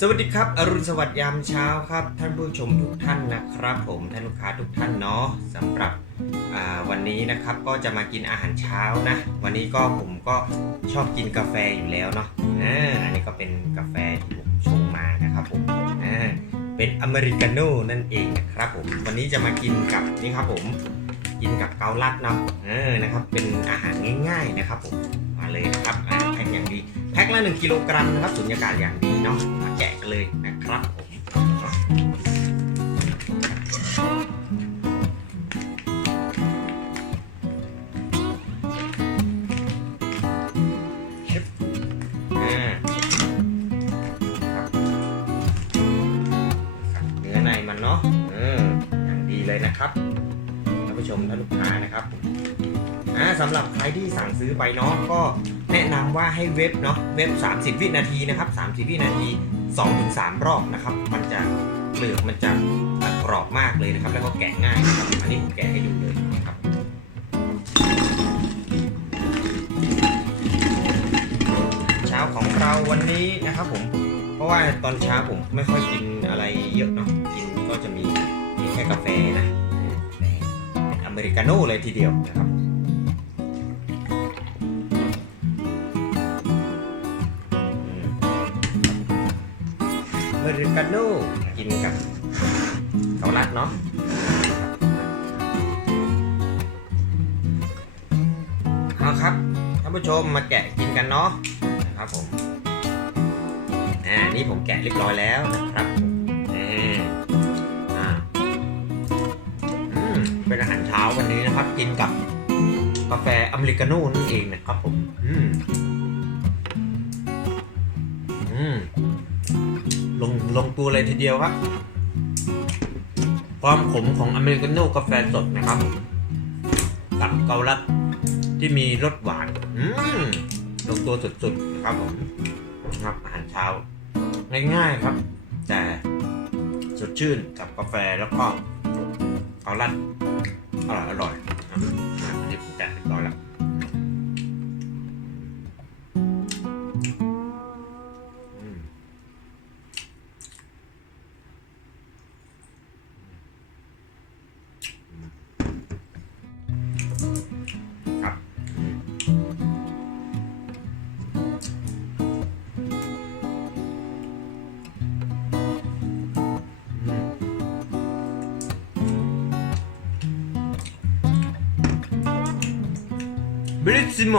สวัสดีครับอรุณสวัสดิ์ยามเช้าครับ ท่านผู้ชมทุกท่านนะครับ ผมท่านลูกค้าทุกท่านเนาะสำหรับวันนี้นะครับก็จะมากินอาหารเช้านะ วันนี้ก็ผมก็ชอบกินกาแฟอยู่แล้วเนาะอ่าอันนี้ก็เป็นกาแฟที่ผมชงมานะครับผมเป็นอเมริกาโน่นั่นเองนะครับผมวันนี้จะมากินกับนี่ครับผมกินกับเกาลัดเนาะเออนะครับเป็นอาหารง่าย ๆนะครับผมมาเลยนะครับแพ็คอย่างดีแพ็คละ1กิโลกรัมนะครับสุญญากาศอย่างดี เนาะมาแกะกันเลยนะครับผมเนื้อในมันเนาะเอออย่างดีเลยนะครับท่านผู้ชมท่านลูกค้านะครับอ่าสำหรับใครที่สั่งซื้อไปเนาะก็ แนะนำว่าให้เว็บเนาะเว็บ 30 วินาทีนะครับ 30 วินาที 2-3 รอบนะครับ มันจะเปลือกมันจะกรอบมากเลยนะครับ แล้วก็แกะง่ายนะครับอันนี้ผมแกะให้ดูเลยนะครับเช้าของเราวันนี้นะครับผมเพราะว่าตอนเช้าผมไม่ค่อยกินอะไรเยอะเนาะกินก็จะมีมีแค่กาแฟนะแต่เป็นอเมริกาโน่เลยทีเดียวนะครับ อเมริกาโน่กินกับเกาลัดเนาะเอาครับท่านผู้ชมมาแกะกินกันเนาะนะครับผมอ่านี่ผมแกะเรียบร้อยแล้วนะครับอ่าอ่าอืมเป็นอาหารเช้าวันนี้นะครับ กินกับกาแฟอเมริกาโน่นั่นเองนะครับผม อืม อืม ลงตัวเลยทีเดียวครับ ความขมของอเมริกาโน่กาแฟสดนะครับ กับเกาลัดที่มีรสหวานลงตัวสุดๆนะครับผมนะครับอาหารเช้า ง่ายๆครับ แต่สดชื่นกับกาแฟแล้วก็เกาลัดอร่อยอร่อยๆครับอันนี้ผมจก บริซิโม